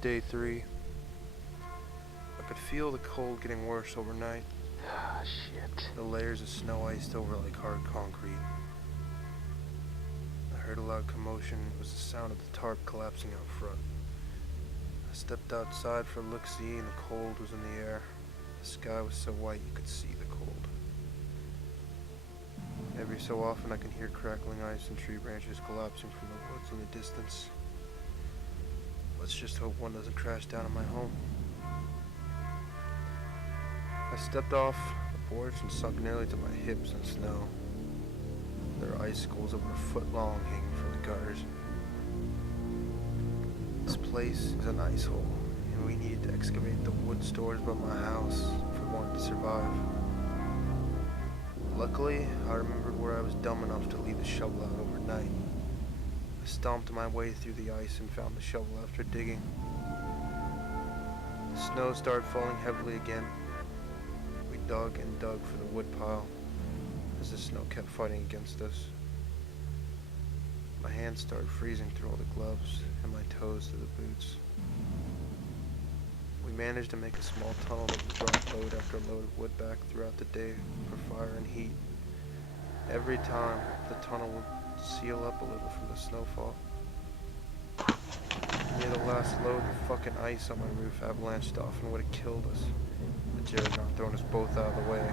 Day 3. I could feel the cold getting worse overnight. Ah, shit. The layers of snow iced over like hard concrete. I heard a loud commotion. It was the sound of the tarp collapsing out front. I stepped outside for a look-see, and the cold was in the air. The sky was so white you could see the cold. Every so often I can hear crackling ice and tree branches collapsing from the woods in the distance. Let's just hope one doesn't crash down on my home. I stepped off the porch and sunk nearly to my hips in snow. There are icicles over a foot long hanging from the gutters. This place is an ice hole, and we needed to excavate the wood stores by my house if we wanted to survive. Luckily, I remembered where I was dumb enough to leave the shovel out overnight. I stomped my way through the ice and found the shovel after digging. The snow started falling heavily again. We dug and dug for the wood pile as the snow kept fighting against us. My hands started freezing through all the gloves and my toes to the boots. We managed to make a small tunnel that we brought load after load of wood back throughout the day for fire and heat. Every time, the tunnel would seal up a little from the snowfall. Near the last load, the fucking ice on my roof avalanched off and would have killed us, but Jared not thrown us both out of the way.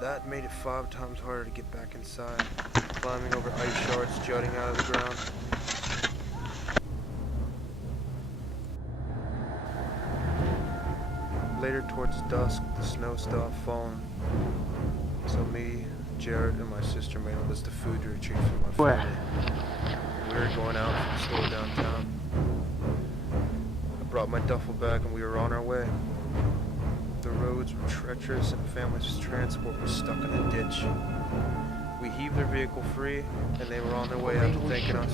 That made it 5 times harder to get back inside, climbing over ice shards jutting out of the ground. Later towards dusk, the snow stopped falling. So me, Jared, and my sister made a list of food to retrieve from my family. We were going out from the store downtown. I brought my duffel bag and we were on our way. The roads were treacherous and the family's transport was stuck in a ditch. We heaved their vehicle free and they were on their way after thanking us.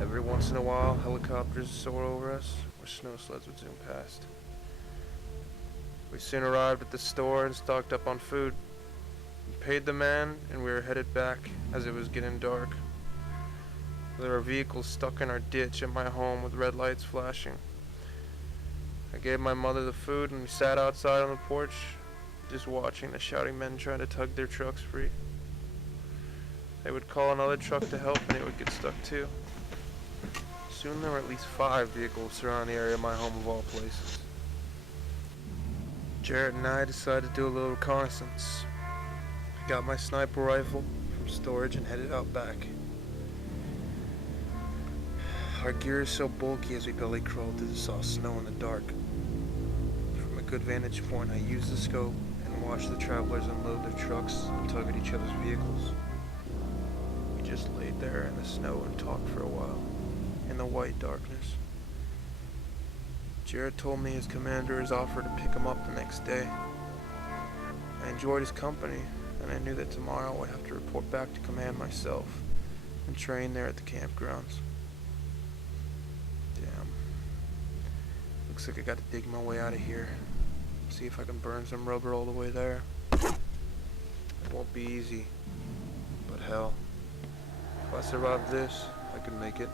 Every once in a while, helicopters soar over us or snow sleds would zoom past. We soon arrived at the store and stocked up on food. We paid the man and we were headed back as it was getting dark. There were vehicles stuck in our ditch at my home with red lights flashing. I gave my mother the food and we sat outside on the porch, just watching the shouting men trying to tug their trucks free. They would call another truck to help and it would get stuck too. Soon there were at least 5 vehicles surrounding the area of my home of all places. Jarrett and I decided to do a little reconnaissance. I got my sniper rifle from storage and headed out back. Our gear is so bulky as we belly crawled through the soft snow in the dark. From a good vantage point, I used the scope and watched the travelers unload their trucks and tug at each other's vehicles. We just laid there in the snow and talked for a while, in the white darkness. Jared told me his commander has offered to pick him up the next day. I enjoyed his company, and I knew that tomorrow I would have to report back to command myself and train there at the campgrounds. Damn. Looks like I got to dig my way out of here. See if I can burn some rubber all the way there. It won't be easy, but hell, if I survive this, I can make it.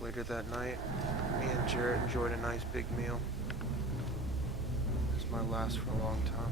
Later that night, me and Jarrett enjoyed a nice big meal. It's my last for a long time.